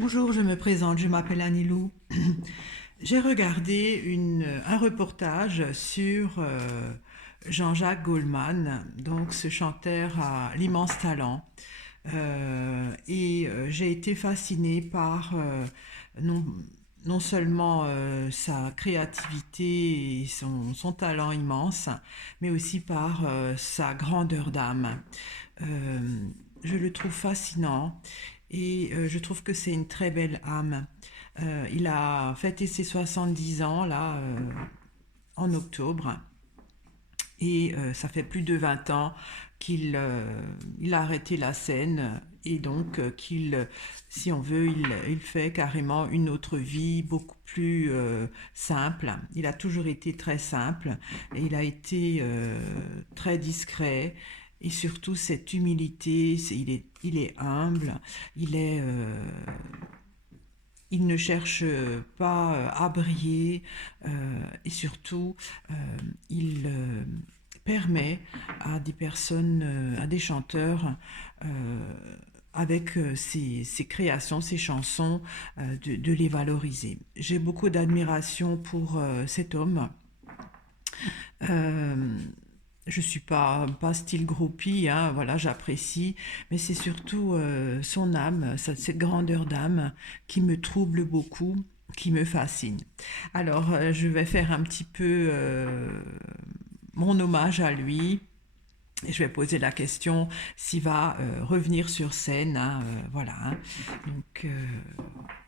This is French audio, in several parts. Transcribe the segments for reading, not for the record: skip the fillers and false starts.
Bonjour, je me présente, je m'appelle Anilou. J'ai regardé un reportage sur Jean-Jacques Goldman, donc ce chanteur à l'immense talent. J'ai été fascinée par non, non seulement sa créativité et son talent immense, mais aussi par sa grandeur d'âme. Euh, je le trouve fascinant et je trouve que c'est une très belle âme. Il a fêté ses 70 ans là en octobre et ça fait plus de 20 ans qu'il a arrêté la scène et donc si on veut, il fait carrément une autre vie beaucoup plus simple. Il a toujours été très simple et il a été très discret et surtout cette humilité, il est humble, il est... il ne cherche pas à briller et surtout euh, il permet à des personnes, à des chanteurs euh, avec ses créations, ses chansons, de les valoriser. J'ai beaucoup d'admiration pour cet homme. Euh, je suis pas style groupie, hein, voilà, j'apprécie, mais c'est surtout son âme, cette grandeur d'âme qui me trouble beaucoup, qui me fascine. Alors, je vais faire un petit peu mon hommage à lui. Et je vais poser la question s'il va revenir sur scène, hein, voilà. Hein. Donc,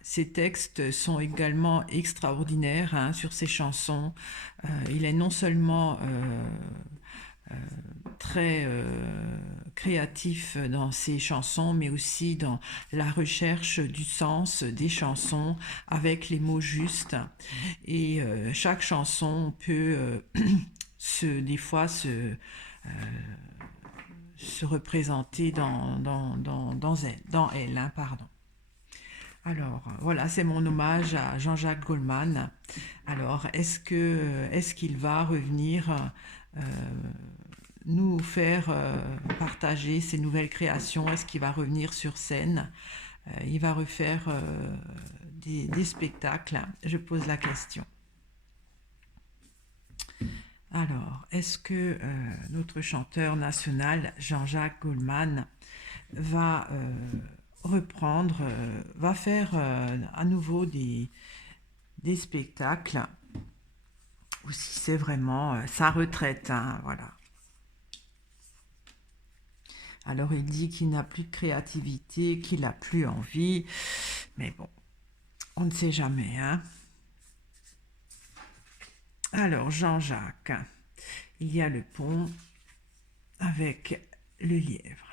ces textes sont également extraordinaires hein, sur ses chansons. Il est non seulement très créatif dans ses chansons, mais aussi dans la recherche du sens des chansons avec les mots justes. Et chaque chanson peut des fois se représenter dans elle hein, pardon. Alors, voilà, c'est mon hommage à Jean-Jacques Goldman. Alors, est-ce qu'il va revenir euh, nous faire partager ses nouvelles créations? Est-ce qu'il va revenir sur scène? Il va refaire des spectacles? Je pose la question. Alors, est-ce que notre chanteur national, Jean-Jacques Goldman, va reprendre, va faire à nouveau des spectacles, ou si c'est vraiment sa retraite, hein, voilà. Alors il dit qu'il n'a plus de créativité, qu'il n'a plus envie, mais bon, on ne sait jamais, hein. Alors Jean-Jacques, il y a le pont avec le lièvre.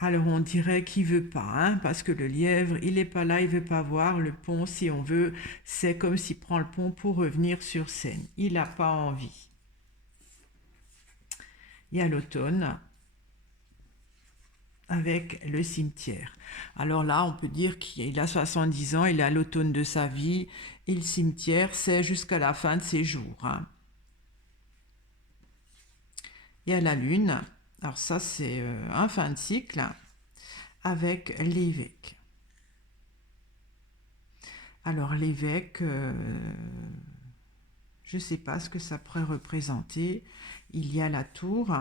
Alors on dirait qu'il veut pas, hein, parce que le lièvre, il est pas là, il veut pas voir le pont. Si on veut, c'est comme s'il prend le pont pour revenir sur scène. Il n'a pas envie. Il y a l'automne avec le cimetière. Alors là, on peut dire qu'il a 70 ans, il est à l'automne de sa vie, et le cimetière, c'est jusqu'à la fin de ses jours. Hein. Il y a la lune. Alors ça, c'est un fin de cycle avec l'évêque. Alors l'évêque, je ne sais pas ce que ça pourrait représenter. Il y a la tour,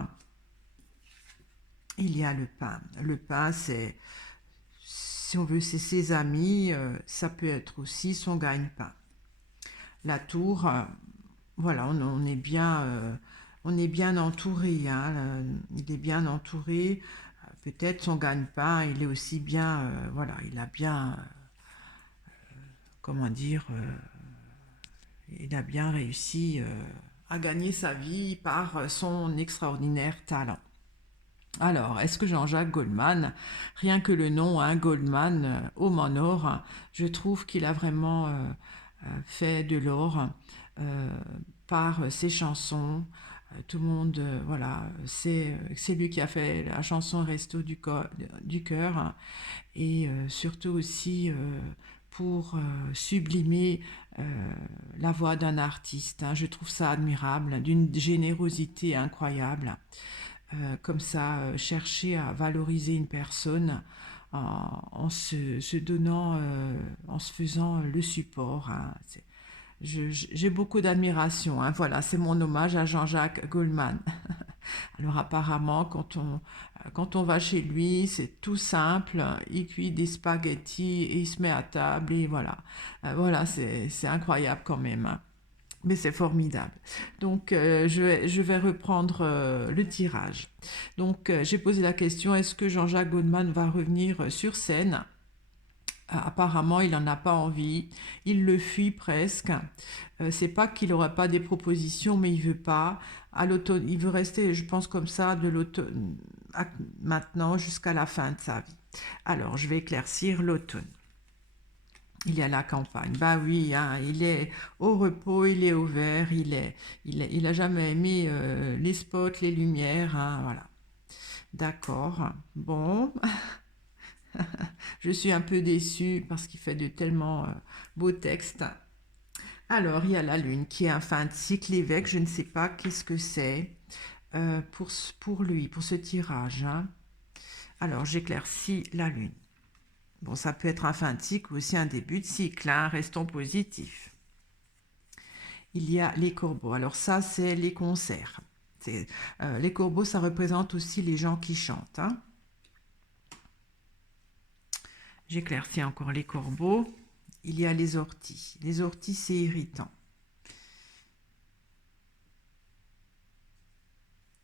il y a le pain. Le pain, c'est, si on veut, c'est ses amis, ça peut être aussi son gagne-pain. La tour, voilà, on est bien entouré. Hein, il est bien entouré. Peut-être son gagne-pain, il est aussi bien, voilà, il a bien, comment dire, il a bien réussi à gagner sa vie par son extraordinaire talent. Alors, est-ce que Jean-Jacques Goldman, rien que le nom, hein, Goldman, homme en or, je trouve qu'il a vraiment fait de l'or euh, par ses chansons. Tout le monde, voilà, c'est lui qui a fait la chanson Resto du cœur hein, et surtout aussi pour sublimer la voix d'un artiste. Hein. Je trouve ça admirable, d'une générosité incroyable. Comme ça, chercher à valoriser une personne se donnant, en se faisant le support, hein. J'ai beaucoup d'admiration, hein. Voilà, c'est mon hommage à Jean-Jacques Goldman. Alors apparemment, quand on va chez lui, c'est tout simple. Il cuit des spaghettis et il se met à table et voilà. Voilà, c'est incroyable quand même, hein. Mais c'est formidable. Donc, je vais reprendre le tirage. Donc, j'ai posé la question, est-ce que Jean-Jacques Goldman va revenir sur scène? Apparemment, il n'en a pas envie. Il le fuit presque. C'est pas qu'il n'aurait pas des propositions, mais il veut pas. À l'automne, il veut rester, je pense, comme ça, de l'automne maintenant jusqu'à la fin de sa vie. Alors, je vais éclaircir l'automne. Il est à la campagne. Bah oui, hein, il est au repos, il est au vert, il a jamais aimé les spots, les lumières, hein, voilà. D'accord. Bon, je suis un peu déçue parce qu'il fait de tellement beaux textes. Alors, il y a la Lune qui est un fin de cycle évêque. Je ne sais pas qu'est-ce que c'est pour lui, pour ce tirage, hein. Alors, j'éclaircis la Lune. Bon, ça peut être un fin de cycle ou aussi un début de cycle, hein, restons positifs. Il y a les corbeaux. Alors ça, c'est les concerts. Les corbeaux, ça représente aussi les gens qui chantent, hein. J'éclaircis encore les corbeaux. Il y a les orties. Les orties, c'est irritant.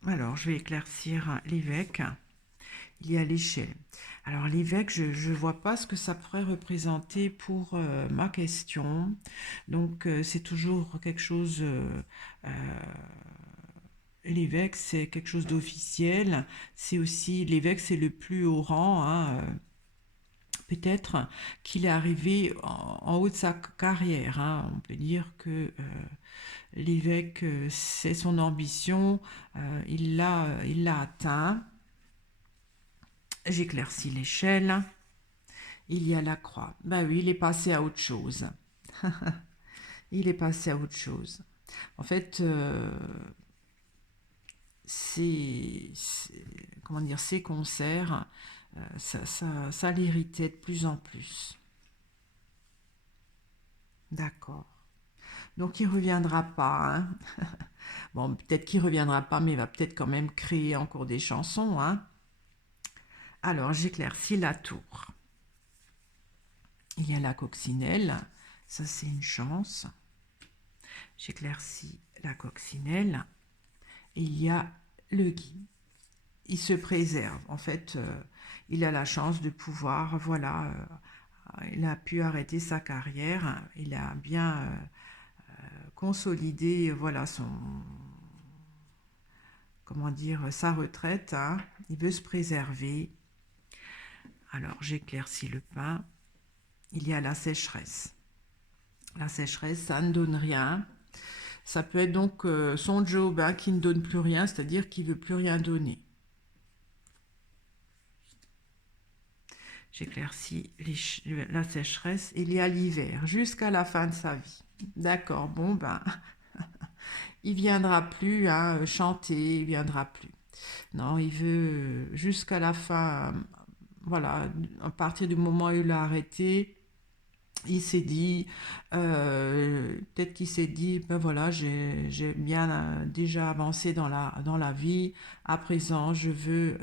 Alors, je vais éclaircir l'évêque. Il y a l'échelle. Alors, l'évêque, je ne vois pas ce que ça pourrait représenter pour ma question. Donc, c'est toujours quelque chose... l'évêque, c'est quelque chose d'officiel. C'est aussi... L'évêque, c'est le plus haut rang, hein. Peut-être qu'il est arrivé en haut de sa carrière, hein. On peut dire que l'évêque, c'est son ambition. Il l'a atteint. J'éclaircis l'échelle. Il y a la croix. Ben oui, il est passé à autre chose. Il est passé à autre chose. En fait, comment dire, ces concerts, ça l'irritait de plus en plus. D'accord. Donc il reviendra pas, hein. Bon, peut-être qu'il reviendra pas, mais il va peut-être quand même créer encore des chansons, hein. Alors j'éclaircis la tour. Il y a la coccinelle, ça c'est une chance. J'éclaircis la coccinelle. Et il y a le gui. Il se préserve. En fait, il a la chance de pouvoir, voilà, il a pu arrêter sa carrière. Il a bien consolidé, voilà, comment dire, sa retraite, hein. Il veut se préserver. Alors, j'éclaircis le pain. Il y a la sécheresse. La sécheresse, ça ne donne rien. Ça peut être donc son job, hein, qui ne donne plus rien, c'est-à-dire qu'il ne veut plus rien donner. J'éclaircis la sécheresse. Il y a l'hiver, jusqu'à la fin de sa vie. D'accord, bon, ben, il viendra plus, hein, chanter, il viendra plus. Non, il veut jusqu'à la fin, voilà, à partir du moment où il a arrêté, il s'est dit, peut-être qu'il s'est dit, ben voilà, j'ai bien déjà avancé dans la vie, à présent je veux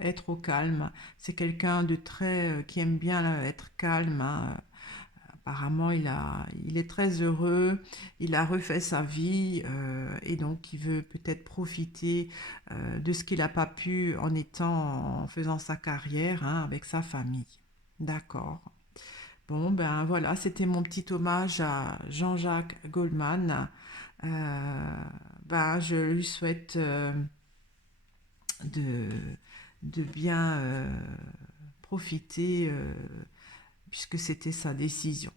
être au calme. C'est quelqu'un de très, qui aime bien être calme, hein. Apparemment, il est très heureux, il a refait sa vie et donc il veut peut-être profiter de ce qu'il n'a pas pu en faisant sa carrière, hein, avec sa famille. D'accord. Bon, ben voilà, c'était mon petit hommage à Jean-Jacques Goldman. Euh, ben, je lui souhaite de, de bien profiter puisque c'était sa décision.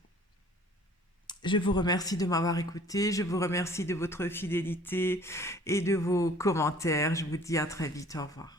Je vous remercie de m'avoir écouté, je vous remercie de votre fidélité et de vos commentaires. Je vous dis à très vite, au revoir.